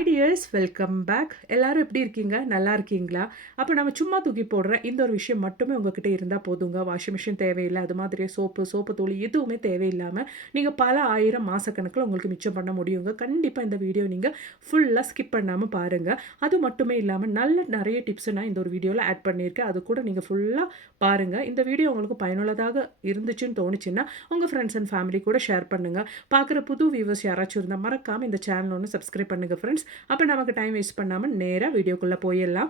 idea tears welcome back எல்லாரும் எப்படி இருக்கீங்க? நல்லா இருக்கீங்களா? அப்போ நம்ம சும்மா தூக்கி போடுற இந்த ஒரு விஷயம் மட்டுமே உங்ககிட்ட இருந்தால் போதுங்க. வாஷிங் மிஷின் தேவையில்லை. அது மாதிரியே சோப்பு சோப்பு தூள் எதுவுமே தேவையில்லாமல் நீங்கள் பல ஆயிரம் மாதக்கணக்கில் உங்களுக்கு மிச்சம் பண்ண முடியுங்க. கண்டிப்பாக இந்த வீடியோ நீங்கள் ஃபுல்லாக ஸ்கிப் பண்ணாமல் பாருங்கள் அது மட்டுமே இல்லாமல் நல்ல நிறைய டிப்ஸை நான் இந்த ஒரு வீடியோவில் ஆட் பண்ணியிருக்கேன். அது கூட நீங்கள் ஃபுல்லாக பாருங்கள் இந்த வீடியோ உங்களுக்கு பயனுள்ளதாக இருந்துச்சுன்னு தோணுச்சுன்னா உங்கள் ஃப்ரெண்ட்ஸ் அண்ட் ஃபேமிலி கூட ஷேர் பண்ணுங்கள் பார்க்குற புது வியூவர்ஸ் யாராச்சும் இருந்தால் மறக்காமல் இந்த சேனல் ஒன்று சப்ஸ்கிரைப் பண்ணுங்கள் ஃப்ரெண்ட்ஸ் அப்போ நமக்கு டைம் வேஸ்ட் பண்ணாமல் நேராக வீடியோக்குள்ளே போயிடலாம்.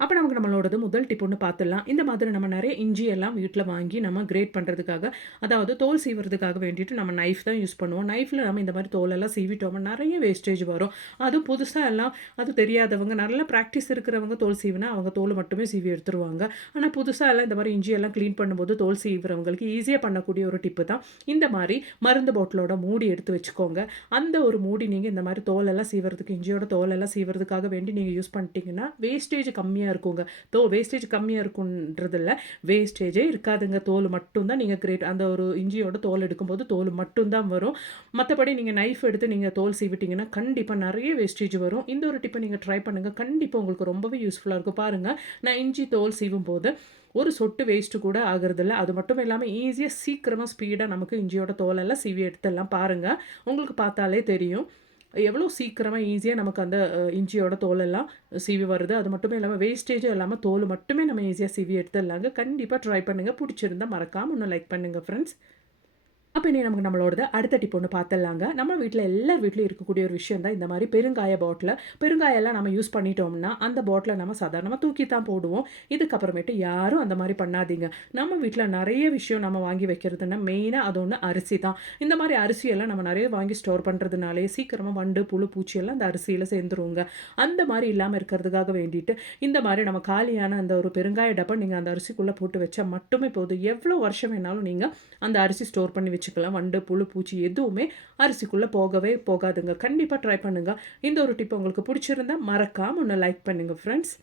அப்போ நமக்கு நம்மளோடது முதல் டிப் ஒன்று பார்த்துடலாம் இந்த மாதிரி நம்ம நிறைய இஞ்சி எல்லாம் வீட்டில் வாங்கி நம்ம கிரேட் பண்ணுறதுக்காக அதாவது தோல் சீவுறதுக்காக வேண்டிட்டு நம்ம நைஃப் தான் யூஸ் பண்ணுவோம். நைஃப்பில் நம்ம இந்த மாதிரி தோலெல்லாம் சீவிட்டோம்னா நிறைய வேஸ்டேஜ் வரும். அதுவும் புதுசாக எல்லாம் அது தெரியாதவங்க நல்ல ப்ராக்டிஸ் இருக்கிறவங்க தோல் சீவினா அவங்க தோல் மட்டுமே சீவி எடுத்துருவாங்க. ஆனால் புதுசாக எல்லாம் இந்த மாதிரி இஞ்சி எல்லாம் க்ளீன் பண்ணும்போது தோல் சீவுறவங்களுக்கு ஈஸியாக பண்ணக்கூடிய ஒரு டிப்பு தான். இந்த மாதிரி மருந்து பாட்டிலோட மூடி எடுத்து வச்சுக்கோங்க. அந்த ஒரு மூடி நீங்கள் இந்த மாதிரி தோலெல்லாம் சீவுறதுக்கு இஞ்சியோட தோலெல்லாம் சீவுறதுக்காக வேண்டி நீங்கள் யூஸ் பண்ணிட்டீங்கன்னா வேஸ்டேஜ் கம்மியாக கம்மியாக இருக்குங்க. தோ வேஸ்டேஜ் கம்மியாக இருக்குன்றதில்ல. வேஸ்டேஜே இருக்காதுங்க. தோல் மட்டும்தான் நீங்கள் கிரேட் அந்த ஒரு இஞ்சியோட தோல் எடுக்கும்போது தோல் மட்டும்தான் வரும். மற்றபடி நீங்கள் நைஃப் எடுத்து நீங்கள் தோல் சீவிட்டிங்கன்னா கண்டிப்பாக நிறைய வேஸ்டேஜ் வரும். இந்த ஒரு டிப்பை நீங்கள் ட்ரை பண்ணுங்கள் கண்டிப்பாக உங்களுக்கு ரொம்பவே யூஸ்ஃபுல்லாக இருக்கும். பாருங்கள் நான் இஞ்சி தோல் சீவும் போது ஒரு சொட்டு வேஸ்ட்டு கூட ஆகிறதில்ல. அது மட்டும் இல்லாமல் ஈஸியாக சீக்கிரமாக ஸ்பீடாக நமக்கு இஞ்சியோட தோலெல்லாம் சீவி எடுத்துடலாம். பாருங்கள் உங்களுக்கு பார்த்தாலே தெரியும். எவ்வளோ சீக்கிரமாக ஈஸியாக நமக்கு அந்த இஞ்சியோட தோலெல்லாம் சீவி வருது. அது மட்டுமே இல்லாமல் வேஸ்டேஜும் இல்லாமல் தோல் மட்டுமே நம்ம ஈஸியாக சீவி எடுத்துடலாங்க. கண்டிப்பாக ட்ரை பண்ணுங்கள் பிடிச்சிருந்தா மறக்காமல் ஒன்று லைக் பண்ணுங்கள் ஃப்ரெண்ட்ஸ் அப்போ இனி நமக்கு நம்மளோடது அடுத்த டிப் ஒன்று பார்த்துடலாங்க நம்ம வீட்டில் எல்லார் வீட்லையும் இருக்கக்கூடிய ஒரு விஷயம் தான் இந்த மாதிரி பெருங்காய பாட்டில் பெருங்காயெல்லாம் நம்ம யூஸ் பண்ணிட்டோம்னா அந்த பாட்டிலை நம்ம சாதாரணமாக தூக்கி தான் போடுவோம். இதுக்கப்புறமேட்டு யாரும் அந்த மாதிரி பண்ணாதீங்க. நம்ம வீட்டில் நிறைய விஷயம் நம்ம வாங்கி வைக்கிறதுனா மெயினாக அது ஒன்று அரிசி தான். இந்த மாதிரி அரிசியெல்லாம் நம்ம நிறைய வாங்கி ஸ்டோர் பண்ணுறதுனாலே சீக்கிரமாக வண்டு புழு பூச்சியெல்லாம் அந்த அரிசியில் சேர்ந்துருவோங்க அந்த மாதிரி இல்லாமல் இருக்கிறதுக்காக வேண்டிட்டு இந்த மாதிரி நம்ம காலியான அந்த ஒரு பெருங்காய டப்பை நீங்கள் அந்த அரிசிக்குள்ளே போட்டு வச்சா மட்டுமே போதும். எவ்வளோ வருஷம் வேணாலும் நீங்கள் அந்த அரிசி ஸ்டோர் பண்ணி வச்சு வச்சுக்கலாம் வண்டு புழு பூச்சி எதுவுமே அரிசிக்குள்ளே போகவே போகாதுங்க. கண்டிப்பாக ட்ரை பண்ணுங்கள் இந்த ஒரு டிப் உங்களுக்கு பிடிச்சிருந்தா மறக்காமல் ஒன்று லைக் பண்ணுங்கள் ஃப்ரெண்ட்ஸ்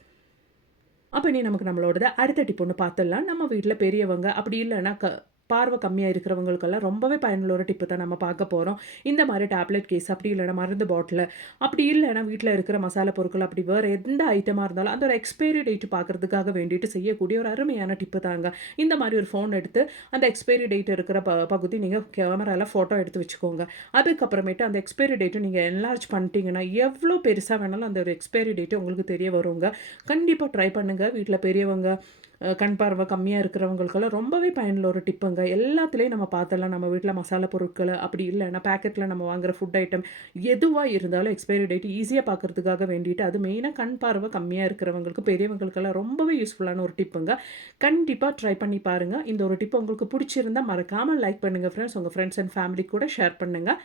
அப்போ நீ நமக்கு நம்மளோடத அடுத்த டிப் ஒன்று பார்த்துடலாம். நம்ம வீட்டில் பெரியவங்க அப்படி இல்லைன்னா க பார்வை கம்மியாக இருக்கிறவங்களுக்கெல்லாம் ரொம்பவே பயனுள்ள ஒரு டிப்பு தான் நம்ம பார்க்க போகிறோம் இந்த மாதிரி டேப்லெட் கேஸ் அப்படி இல்லைன்னா மருந்து பாட்டில் அப்படி இல்லைன்னா வீட்டில் இருக்கிற மசாலா பொருட்கள் அப்படி வேறு எந்த ஐட்டமாக இருந்தாலும் அந்த ஒரு எக்ஸ்பைரி டேட் பார்க்கறதுக்காக வேண்டிட்டு செய்யக்கூடிய ஒரு அருமையான டிப்பு தாங்க. இந்த மாதிரி ஒரு ஃபோன் எடுத்து அந்த எக்ஸ்பைரி டேட் இருக்கிற ப பகுதி நீங்கள் கேமராவில் ஃபோட்டோ எடுத்து வச்சுக்கோங்க. அதுக்கப்புறமேட்டு அந்த எக்ஸ்பைரி டேட்டை நீங்கள் என்லார்ஜ் பண்ணிட்டீங்கன்னா எவ்வளோ பெருசாக வேணாலும் அந்த ஒரு எக்ஸ்பைரி டேட்டு உங்களுக்கு தெரிய வருங்க. கண்டிப்பாக ட்ரை பண்ணுங்கள் வீட்டில் பெரியவங்க கண் பார்வை கம்மியாக இருக்கிறவங்களுக்கெல்லாம் ரொம்பவே பயனுள்ள ஒரு டிப்புங்க எல்லாத்துலேயும் நம்ம பார்த்தலாம் நம்ம வீட்டில் மசாலா பொருட்கள் அப்படி இல்லைன்னா பேக்கெட்டில் நம்ம வாங்குற ஃபுட் ஐட்டம் எதுவாக இருந்தாலும் எக்ஸ்பைரி டேட் ஈஸியாக பார்க்குறதுக்காக வேண்டிட்டு அது மெயினாக கண் பார்வை கம்மியாக இருக்கிறவங்களுக்கு பெரியவங்களுக்கெல்லாம் ரொம்பவே யூஸ்ஃபுல்லான ஒரு டிப்புங்க கண்டிப்பாக ட்ரை பண்ணி பாருங்கள் இந்த ஒரு டிப்பு உங்களுக்கு பிடிச்சிருந்தா மறக்காமல் லைக் பண்ணுங்கள் ஃப்ரெண்ட்ஸ் உங்கள் ஃப்ரெண்ட்ஸ் அண்ட் ஃபேமிலி கூட ஷேர் பண்ணுங்கள்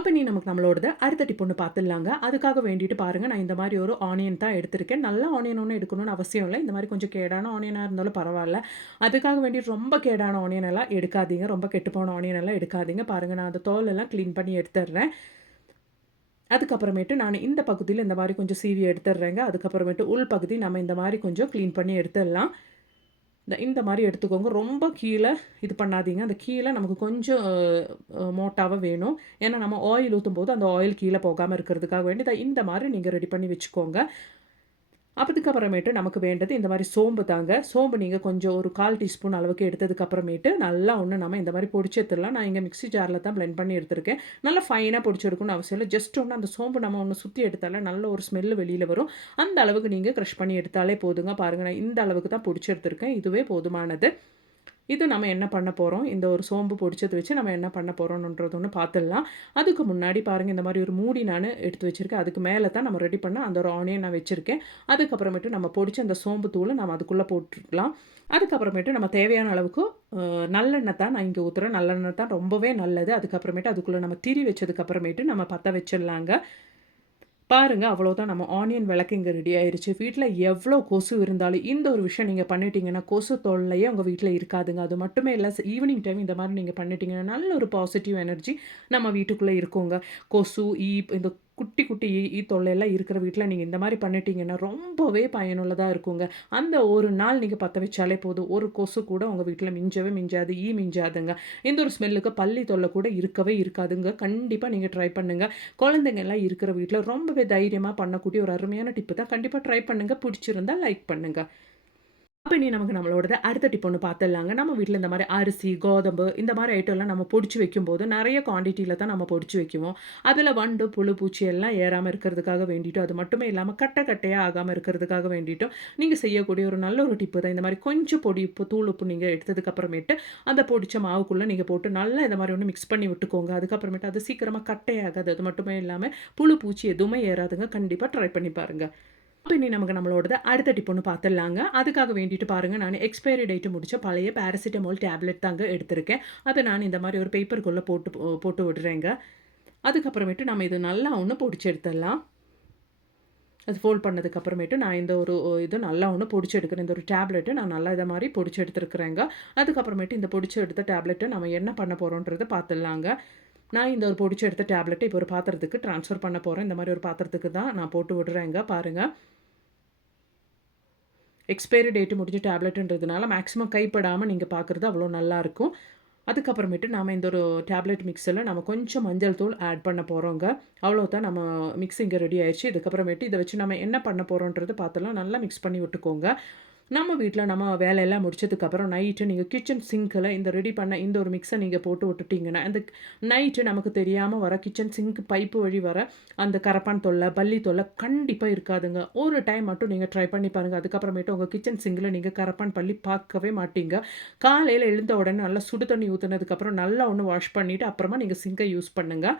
அப்போ நீ நமக்கு நம்மளோடது அடுத்த டிப் ஒன்று பார்த்துடலாங்க அதுக்காக வேண்டிட்டு பாருங்கள் நான் இந்த மாதிரி ஒரு ஆனியன் தான் எடுத்திருக்கேன். நல்ல ஆனியன் ஒன்று எடுக்கணும்னு அவசியம் இல்லை. இந்த மாதிரி கொஞ்சம் கேடான ஆனியனாக இருந்தாலும் பரவாயில்ல. அதுக்காக வேண்டிட்டு ரொம்ப கேடான ஆனியன் எல்லாம் எடுக்காதீங்க. ரொம்ப கெட்டுப்போன ஆனியன் எல்லாம் எடுக்காதீங்க. பாருங்கள் நான் அந்த தோல் எல்லாம் க்ளீன் பண்ணி எடுத்துடுறேன். அதுக்கப்புறமேட்டு நான் இந்த பகுதியில் இந்த மாதிரி கொஞ்சம் சீவி எடுத்துடுறேங்க. அதுக்கப்புறமேட்டு உள் பகுதி நம்ம இந்த மாதிரி கொஞ்சம் க்ளீன் பண்ணி எடுத்துடலாம். இந்த இந்த மாதிரி எடுத்துக்கோங்க. ரொம்ப கீழே இது பண்ணாதீங்க. அந்த கீழே நமக்கு கொஞ்சம் மோட்டாவாக வேணும். ஏன்னா நம்ம ஆயில் ஊற்றும் போது அந்த ஆயில் கீழே போகாமல் இருக்கிறதுக்காக வேண்டி இந்த மாதிரி நீங்கள் ரெடி பண்ணி வச்சுக்கோங்க. அதுக்கப்புறமேட்டு நமக்கு வேண்டது இந்த மாதிரி சோம்பு தாங்க. சோம்பு நீங்கள் கொஞ்சம் ஒரு கால் டீஸ்பூன் அளவுக்கு எடுத்ததுக்கப்புறமேட்டு நல்லா ஒன்று நம்ம இந்த மாதிரி பொடிச்சு எடுத்துடலாம். நான் இங்கே மிக்ஸி ஜாரில் தான் பிளெண்ட் பண்ணி எடுத்திருக்கேன். நல்லா ஃபைனாக பொடிச்சு எடுக்கணும்னு அவசியம் இல்லை. ஜஸ்ட் ஒன்று அந்த சோம்பு நம்ம ஒன்று சுற்றி எடுத்தாலே நல்ல ஒரு ஸ்மெல்லு வெளியில் வரும். அந்த அளவுக்கு நீங்கள் க்ரஷ் பண்ணி எடுத்தாலே போதுங்க. பாருங்கள் நான் இந்த அளவுக்கு தான் பொடிச்சு எடுத்திருக்கேன். இதுவே போதுமானது. இது நம்ம என்ன பண்ண போகிறோம் இந்த ஒரு சோம்பு பொடிச்சது வச்சு நம்ம என்ன பண்ண போகிறோன்றது ஒன்று பார்த்துடலாம் அதுக்கு முன்னாடி பாருங்கள் இந்த மாதிரி ஒரு மூடி நான் எடுத்து வச்சுருக்கேன். அதுக்கு மேலே தான் நம்ம ரெடி பண்ண அந்த ஒரு ஆனியன் நான் வச்சுருக்கேன். அதுக்கப்புறமேட்டு நம்ம பொடிச்ச அந்த சோம்பு தூளை நம்ம அதுக்குள்ளே போட்டுக்கலாம் அதுக்கப்புறமேட்டு நம்ம தேவையான அளவுக்கு நல்லெண்ணெய் தான் நான் இங்கே ஊற்றுறேன் நல்லெண்ணெய் தான் ரொம்பவே நல்லது. அதுக்கப்புறமேட்டு அதுக்குள்ளே நம்ம திரி வச்சதுக்கப்புறமேட்டு நம்ம பற்ற வச்சிடலாங்க. பாருங்கள் அவ்வளோதான் நம்ம ஆனியன் விளக்கு இங்கே ரெடி ஆயிடுச்சு வீட்டில் எவ்வளோ கொசு இருந்தாலும் இந்த ஒரு விஷயம் நீங்கள் பண்ணிட்டீங்கன்னா கொசு தொல்லையே உங்கள் வீட்டில் இருக்காதுங்க. அது மட்டுமே இல்லை ஈவினிங் டைம் இந்த மாதிரி நீங்கள் பண்ணிட்டீங்கன்னா நல்ல ஒரு பாசிட்டிவ் எனர்ஜி நம்ம வீட்டுக்குள்ளே இருக்குங்க. கொசு ஈ இந்த குட்டி குட்டி ஈ தொல்லையெல்லாம் இருக்கிற வீட்டில் நீங்கள் இந்த மாதிரி பண்ணிட்டீங்கன்னா, ரொம்பவே பயனுள்ளதாக இருக்குங்க. அந்த ஒரு நாள் நீங்கள் பற்ற வச்சாலே போதும். ஒரு கொசு கூட உங்கள் வீட்டில் மிஞ்சவே மிஞ்சாது. ஈ மிஞ்சாதுங்க. இந்த ஒரு ஸ்மெல்லுக்கு பள்ளி தொல்லை கூட இருக்கவே இருக்காதுங்க. கண்டிப்பாக நீங்கள் ட்ரை பண்ணுங்க. குழந்தைங்கலாம் இருக்கிற வீட்டில் ரொம்பவே தைரியமாக பண்ணக்கூடிய ஒரு அருமையான டிப்பு தான். கண்டிப்பாக ட்ரை பண்ணுங்கள் பிடிச்சிருந்தா லைக் பண்ணுங்கள் அப்போ நீ நமக்கு நம்மளோடது அடுத்த டிப் ஒன்று பார்த்துடலாங்க. நம்ம வீட்டில் இந்த மாதிரி அரிசி, கோதம்பு இந்த மாதிரி ஐட்டம்லாம் நம்ம பொடிச்சு வைக்கும்போது, நிறைய குவான்டிட்டியில் தான் நம்ம பொடிச்சு வைக்குவோம். அதில் வண்டு, புழு, பூச்சி எல்லாம் ஏறாம இருக்கிறதுக்காக வேண்டிட்டும், அது மட்டுமே இல்லாமல் கட்டை கட்டையாக ஆகாமல் இருக்கிறதுக்காக வேண்டிட்டும், நீங்கள் செய்யக்கூடிய ஒரு நல்ல ஒரு டிப்பு தான். இந்த மாதிரி கொஞ்சம் பொடி உப்பு, தூள் உப்பு நீங்கள் எடுத்ததுக்கப்புறமேட்டு அந்த பொடிச்ச மாவுக்குள்ளே நீங்கள் போட்டு நல்லா இந்த மாதிரி ஒன்று மிக்ஸ் பண்ணி விட்டுக்கோங்க. அதுக்கப்புறமேட்டு அது சீக்கிரமாக கட்டையாகாது. அது மட்டுமே இல்லாமல் புழு, பூச்சி எதுவுமே ஏறாதுங்க. கண்டிப்பாக ட்ரை பண்ணி பாருங்கள் அப்ப இனி நமக்கு நம்மளோடது அடுத்த டிப் ஒண்ணு பார்த்துடலாங்க. அதுக்காக வேண்டிட்டு பாருங்கள் நான் எக்ஸ்பைரி டேட்டு முடிச்ச பழைய பேராசிட்டமால் டேப்லெட் தாங்க எடுத்திருக்கேன். அதை நான் இந்த மாதிரி ஒரு பேப்பருக்குள்ளே போட்டு போட்டு விடுறேங்க. அதுக்கப்புறமேட்டு நம்ம இது நல்லா ஒன்று பொடிச்சு எடுத்துடலாம். அது ஃபோல்ட் பண்ணதுக்கப்புறமேட்டு நான் இந்த ஒரு இது நல்லா ஒன்று பொடிச்சு எடுக்கிறேன். இந்த ஒரு டேப்லெட்டு நான் நல்லா இதை மாதிரி பொடிச்சு எடுத்துருக்குறேங்க அதுக்கப்புறமேட்டு இந்த பொடிச்சு எடுத்த டேப்லெட்டை நம்ம என்ன பண்ண போறோம்ன்றத பார்த்துடலாங்க. நான் இந்த ஒரு பொடிச்சு எடுத்த டேப்லெட்டை இப்போ ஒரு பாத்திரத்துக்கு ட்ரான்ஸ்ஃபர் பண்ண போகிறேன் இந்த மாதிரி ஒரு பாத்திரத்துக்கு தான் நான் போட்டு விடுறேங்க. பாருங்கள் எக்ஸ்பைரி டேட்டு முடிஞ்ச டேப்லெட்டுன்றதுனால மேக்ஸிமம் கைப்படாமல் நீங்கள் பார்க்குறது அவ்வளோ நல்லாயிருக்கும் அதுக்கப்புறமேட்டு நாம் இந்த ஒரு டேப்லெட் மிக்ஸில் நம்ம கொஞ்சம் மஞ்சள் தூள் ஆட் பண்ண போறோங்க. அவ்வளோதான் நம்ம மிக்ஸிங்க ரெடி ஆயிடுச்சு இதுக்கப்புறமேட்டு இதை வச்சு நம்ம என்ன பண்ண போகிறோன்றது பார்த்துலாம் நல்லா மிக்ஸ் பண்ணி விட்டுக்கோங்க. நம்ம வீட்டில் நம்ம வேலையெல்லாம் முடிச்சதுக்கப்புறம் நைட்டு நீங்கள் கிச்சன் சிங்கில் இந்த ரெடி பண்ண இந்த ஒரு மிக்ஸை நீங்கள் போட்டு விட்டுட்டீங்கன்னா, அந்த நைட்டு நமக்கு தெரியாமல் வர கிச்சன் சிங்க் பைப்பு வழி வர அந்த கரப்பான் தொல்லை பள்ளி தொல்லை கண்டிப்பாக இருக்காதுங்க. ஒரு டைம் மட்டும் நீங்கள் ட்ரை பண்ணி பாருங்க. அதுக்கப்புறமேட்டு உங்கள் கிச்சன் சிங்கில் நீங்கள் கரப்பான், பள்ளி பார்க்கவே மாட்டீங்க. காலையில் எழுந்த உடனே நல்லா சுடு தண்ணி ஊற்றுனதுக்கப்புறம் நல்லா ஒன்று வாஷ் பண்ணிவிட்டு அப்புறமா நீங்கள் சிங்கை யூஸ் பண்ணுங்கள்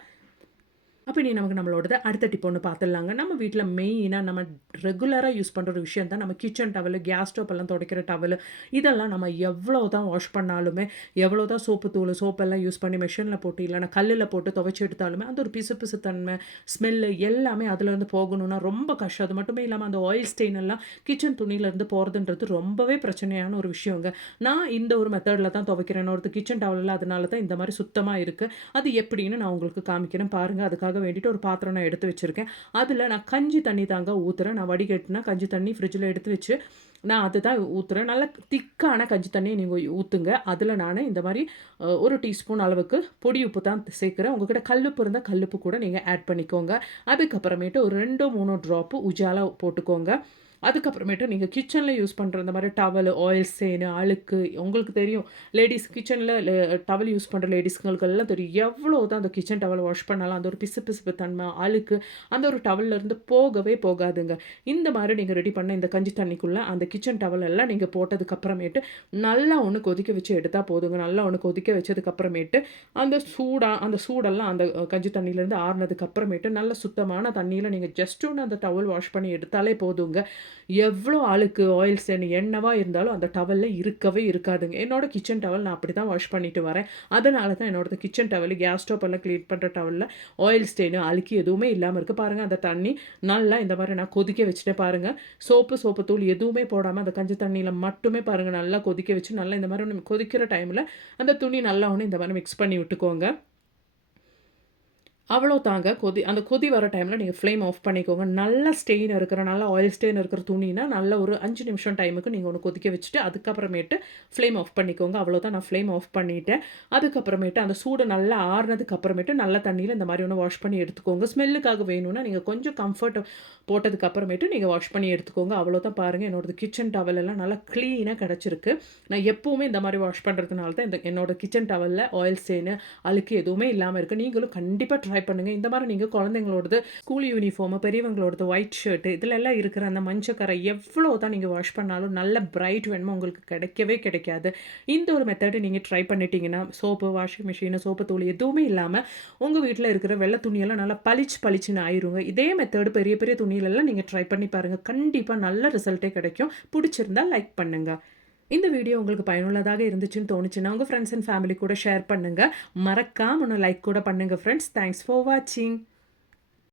அப்போ இனி நமக்கு நம்மளோடது அடுத்த டிப் ஒன்று பார்த்துடலாங்க. நம்ம வீட்டில் மெயினாக நம்ம ரெகுலராக யூஸ் பண்ணுற ஒரு விஷயம் தான் நம்ம கிச்சன் டவலு, கேஸ் ஸ்டவ் எல்லாம் துடைக்கிற டவலு. இதெல்லாம் நம்ம எவ்வளோ தான் வாஷ் பண்ணாலுமே, எவ்வளோ தான் சோப்பு தூள் சோப்பெல்லாம் யூஸ் பண்ணி மிஷினில் போட்டு இல்லைன்னா கல்லில் போட்டு துவைச்சி எடுத்தாலுமே, அந்த ஒரு பிசு பிசு தன்மை, ஸ்மெல்லு எல்லாமே அதுலேருந்து போகணும்னா ரொம்ப கஷ்டம். அது மட்டுமே இல்லாமல் அந்த ஆயில் ஸ்டெயின் எல்லாம் கிச்சன் துணியிலேருந்து போகிறதுன்றது ரொம்பவே பிரச்சனையான ஒரு விஷயங்க. நான் இந்த ஒரு மெத்தடில் தான் துவைக்கிறேன். ஒருத்தர் கிச்சன் டவலெல்லாம் அதனால தான் இந்த மாதிரி சுத்தமாக இருக்குது அது எப்படின்னு நான் உங்களுக்கு காமிக்கிறேன் பாருங்கள் அதுக்காக வேண்டிட்டு ஒரு பாத்திரம் நான் எடுத்து வச்சுருக்கேன். அதில் நான் கஞ்சி தண்ணி தாங்க ஊற்றுறேன் நான் வடிகட்டினா கஞ்சி தண்ணி ஃப்ரிட்ஜில் எடுத்து வச்சு, நான் அதுதான் ஊற்றுறேன் நல்லா திக்கான கஞ்சி தண்ணியை நீங்கள் ஊற்றுங்க அதில் நான் இந்த மாதிரி ஒரு டீஸ்பூன் அளவுக்கு பொடி உப்பு தான் சேர்க்குறேன். உங்ககிட்ட கல்லுப்பு இருந்தால் கல்லுப்பு கூட நீங்கள் ஆட் பண்ணிக்கோங்க. அதுக்கப்புறமேட்டு ஒரு 2, 3 ட்ராப்பு உஜாலா போட்டுக்கோங்க. அதுக்கப்புறமேட்டு நீங்கள் கிச்சனில் யூஸ் பண்ணுற இந்த மாதிரி டவலு, ஆயில் சேனு அழுக்கு உங்களுக்கு தெரியும். லேடீஸ் கிச்சனில் டவல் யூஸ் பண்ணுற லேடீஸ்களுக்கெல்லாம் தெரியும். எவ்வளோ தான் அந்த கிச்சன் டவல் வாஷ் பண்ணாலும் அந்த ஒரு பிசுபிசுப்பு தன்மை, அழுக்கு அந்த ஒரு டவல்லேருந்து போகவே போகாதுங்க. இந்த மாதிரி நீங்கள் ரெடி பண்ண இந்த கஞ்சி தண்ணிக்குள்ளே அந்த கிச்சன் டவல் எல்லாம் நீங்கள் போட்டதுக்கப்புறமேட்டு நல்லா ஒன்று கொதிக்க வச்சு எடுத்தால் போதுங்க. நல்லா ஒன்று கொதிக்க வச்சதுக்கப்புறமேட்டு அந்த சூடாக அந்த சூடெல்லாம் அந்த கஞ்சி தண்ணியிலேருந்து ஆறுனதுக்கப்புறமேட்டு நல்ல சுத்தமான தண்ணியில் நீங்கள் ஜஸ்ட் ஒன்று அந்த டவல் வாஷ் பண்ணி எடுத்தாலே போதுங்க. எவ்வளோ அழுக்கு, ஆயில் ஸ்டெயின் என்னவாக இருந்தாலும் அந்த டவலில் இருக்கவே இருக்காதுங்க. என்னோடய கிச்சன் டவல் நான் அப்படி தான் வாஷ் பண்ணிட்டு வரேன். அதனால தான் என்னோடய கிச்சன் டவல் கேஸ் ஸ்டவ் எல்லாம் க்ளீன் பண்ணுற டவலில் ஆயில் ஸ்டெயின், அழுக்கி எதுவுமே இல்லாமல் இருக்கு. பாருங்கள் அந்த தண்ணி நல்லா இந்த மாதிரி நான் கொதிக்க வச்சுட்டேன் பாருங்கள் சோப்பு, சோப்பு தூள் எதுவுமே போடாமல் அந்த கஞ்சி தண்ணியில் மட்டுமே பாருங்கள் நல்லா கொதிக்க வச்சு நல்லா இந்த மாதிரி ஒன்று கொதிக்கிற டைமில் அந்த துணி நல்லா ஒன்று இந்த மாதிரி மிக்ஸ் பண்ணி விட்டுக்கோங்க. அவ்வளோ தாங்க. கொதி அந்த கொதி வர டைமில் நீங்கள் ஃப்ளேம் ஆஃப் பண்ணிக்கோங்க. நல்ல ஸ்டெயின் இருக்கிற, நல்ல ஆயில் ஸ்டெயின் இருக்கிற துணினா, நல்ல ஒரு அஞ்சு நிமிஷம் டைமுக்கு நீங்கள் ஒன்று கொதிக்க வச்சுட்டு, அதுக்கப்புறமேட்டு ஃப்ளேம் ஆஃப் பண்ணிக்கோங்க. அவ்வளோதான் நான் ஃப்ளேம் ஆஃப் பண்ணிட்டேன். அதுக்கப்புறமேட்டு அந்த சூடு நல்லா ஆறுனதுக்கு அப்புறமேட்டு நல்ல தண்ணியில் இந்த மாதிரி ஒன்று வாஷ் பண்ணி எடுத்துக்கோங்க. ஸ்மெல்லுக்காக வேணும்னா, நீங்கள் கொஞ்சம் கம்ஃபர்ட் போட்டதுக்கு அப்புறமேட்டு வாஷ் பண்ணி எடுத்துக்கோங்க. அவ்வளோதான் பாருங்கள் என்னோடது கிச்சன் டவல் எல்லாம் நல்லா க்ளீனாக கிடச்சிருக்கு நான் எப்போவுமே இந்த மாதிரி வாஷ் பண்ணுறதுனால தான் இந்த என்னோடய கிச்சன் டவலில் ஆயில் ஸ்டெயின், அழுக்கு எதுவுமே இல்லாமல் இருக்குது நீங்களும் கண்டிப்பாக ட்ரை பண்ணுங்க. இந்த மாதிரி நீங்கள் குழந்தைங்களோடது ஸ்கூல் யூனிஃபார்மு பெரியவங்களோடது ஒயிட் ஷர்ட் எல்லாம் இருக்கிற அந்த மஞ்சக்கரை எவ்வளோ தான் நீங்கள் வாஷ் பண்ணாலும் நல்ல பிரைட் வேணுமோ உங்களுக்கு கிடைக்கவே கிடைக்காது. இந்த ஒரு மெத்தடு நீங்கள் ட்ரை பண்ணிட்டீங்கன்னா, சோப்பு, வாஷிங் மிஷின், சோப்பு தூள் எதுவுமே இல்லாமல் உங்கள் வீட்டில் இருக்கிற வெள்ளை துணியெல்லாம் நல்லா பளிச்சு பளிச்சுன்னு ஆயிருங்க. இதே மெத்தடு பெரிய பெரிய துணியிலெல்லாம் நீங்கள் ட்ரை பண்ணி பாருங்கள் கண்டிப்பாக நல்ல ரிசல்ட்டே கிடைக்கும். பிடிச்சிருந்தா லைக் பண்ணுங்கள் இந்த வீடியோ உங்களுக்கு பயனுள்ளதாக இருந்துச்சுன்னு தோணுச்சுன்னா, உங்கள் ஃப்ரெண்ட்ஸ் அண்ட் ஃபேமிலி கூட ஷேர் பண்ணுங்கள் மறக்காமல் ஒன்று லைக் கூட பண்ணுங்கள் ஃப்ரெண்ட்ஸ். தேங்க்ஸ் ஃபார் வாட்சிங்.